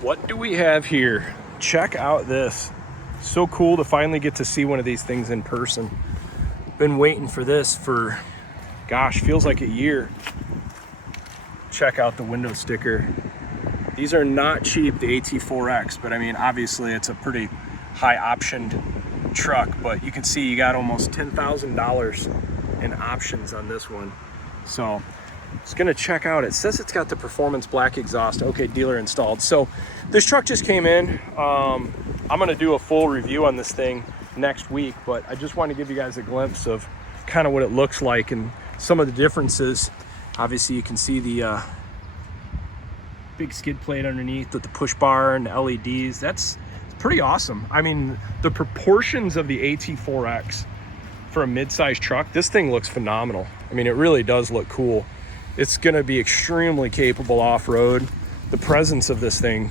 What do we have here? Check out this. So cool to finally get to see one of these things in person. Been waiting for this for, gosh, feels like a year. Check out the window sticker. These are not cheap, the AT4X, but I mean, obviously it's a pretty high optioned truck, but you can see you got almost $10,000 in options on this one. So it's gonna check out. It says it's got the performance black exhaust. Okay, dealer installed. So this truck just came in. I'm gonna do a full review on this thing next week, but I just want to give you guys a glimpse of kind of what it looks like and some of the differences. Obviously you can see the big skid plate underneath with the push bar and the LEDs. That's pretty awesome. I mean, the proportions of the AT4X for a mid-size truck, this thing looks phenomenal. I mean, it really does look cool. It's gonna be extremely capable off-road. The presence of this thing,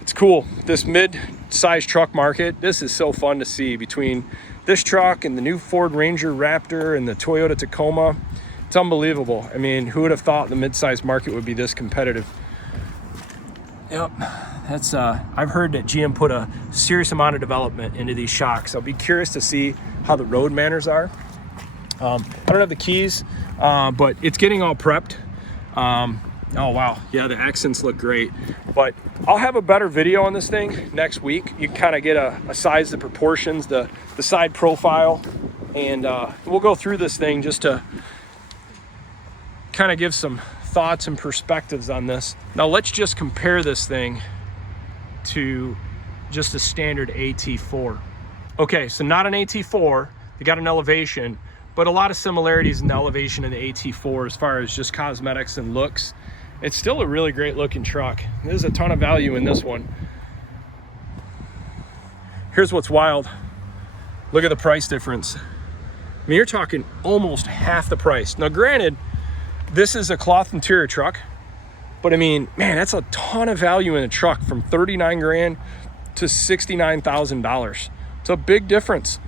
it's cool. This mid-size truck market, this is so fun to see between this truck and the new Ford Ranger Raptor and the Toyota Tacoma. It's unbelievable. I mean, who would have thought the mid-size market would be this competitive? Yep, that's I've heard that GM put a serious amount of development into these shocks. I'll be curious to see how the road manners are. I don't have the keys, but it's getting all prepped. Oh wow, yeah, the accents look great. But I'll have a better video on this thing next week. You can kind of get a size, the proportions, the side profile, and we'll go through this thing just to kind of give some thoughts and perspectives on this. Now let's just compare this thing to just a standard AT4. Okay, so not an AT4, they got an elevation, but a lot of similarities in the elevation of the AT4 as far as just cosmetics and looks. It's still a really great looking truck. There's a ton of value in this one. Here's what's wild. Look at the price difference. I mean, you're talking almost half the price. Now granted, this is a cloth interior truck, but I mean, man, that's a ton of value in a truck from 39 grand to $69,000. It's a big difference.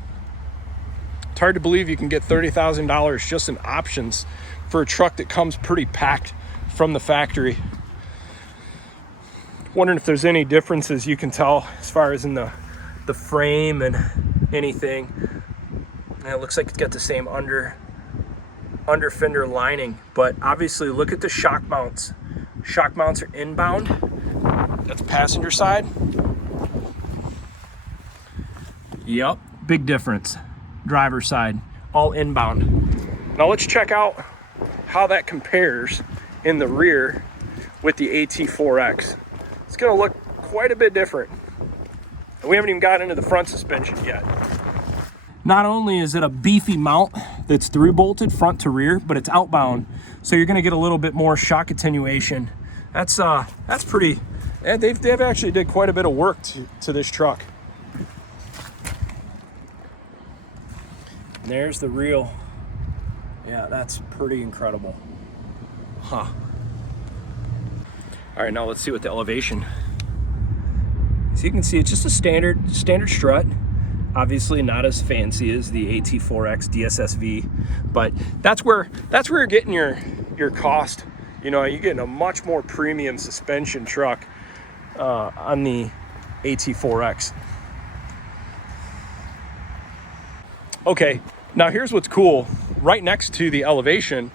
It's hard to believe you can get $30,000 just in options for a truck that comes pretty packed from the factory. Wondering if there's any differences you can tell as far as in the frame and anything. And it looks like it's got the same under fender lining, but obviously look at the shock mounts. Shock mounts are inbound. That's passenger side. Yep, big difference. Driver side, all inbound. Now let's check out how that compares in the rear with the AT4X. It's gonna look quite a bit different. And we haven't even gotten into the front suspension yet. Not only is it a beefy mount that's through bolted front to rear, but it's outbound. So you're gonna get a little bit more shock attenuation. That's pretty, they've actually did quite a bit of work to this truck. And there's the reel. Yeah, that's pretty incredible. Huh. All right, now let's see what the elevation. So you can see it's just a standard strut. Obviously not as fancy as the AT4X DSSV, but that's where you're getting your cost. You know, you're getting a much more premium suspension truck on the AT4X. Okay, now here's what's cool. Right next to the elevation,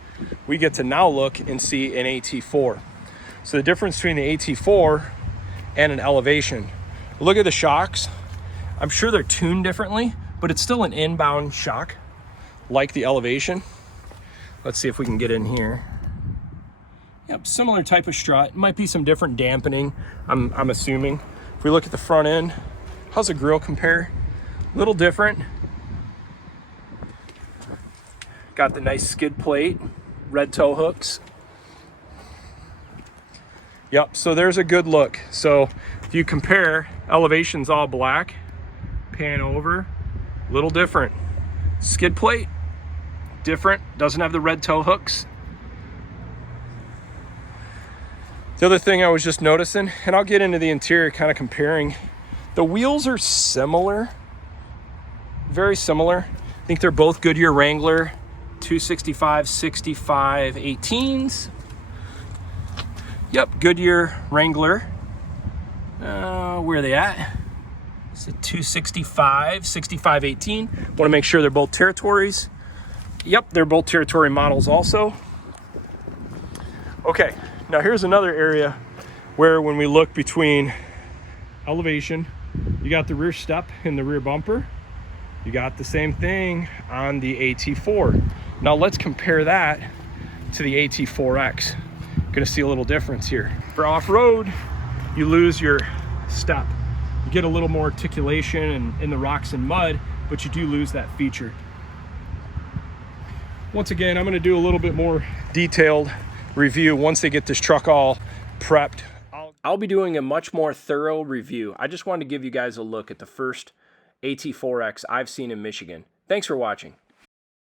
we get to now look and see an AT4. So the difference between the AT4 and an elevation. Look at the shocks. I'm sure they're tuned differently, but it's still an inbound shock, like the elevation. Let's see if we can get in here. Yep, similar type of strut. Might be some different dampening, I'm assuming. If we look at the front end, how's the grille compare? A little different. Got the nice skid plate, red tow hooks. Yep, so there's a good look. So if you compare, elevation's all black, pan over, a little different. Skid plate, different, doesn't have the red tow hooks. The other thing I was just noticing, and I'll get into the interior kind of comparing, the wheels are similar, very similar. I think they're both Goodyear Wrangler 265/65 18s. Yep, Goodyear Wrangler Where are they at? It's a 265, 6518. Want to make sure they're both territories. Yep, they're both territory models also. Okay, now here's another area where when we look between elevation, you got the rear step and the rear bumper. You got the same thing on the AT4. Now let's compare that to the AT4X. Gonna see a little difference here. For off-road, you lose your step. You get a little more articulation in the rocks and mud, but you do lose that feature. Once again, I'm gonna do a little bit more detailed review once they get this truck all prepped. I'll be doing a much more thorough review. I just wanted to give you guys a look at the first AT4X I've seen in Michigan. Thanks for watching.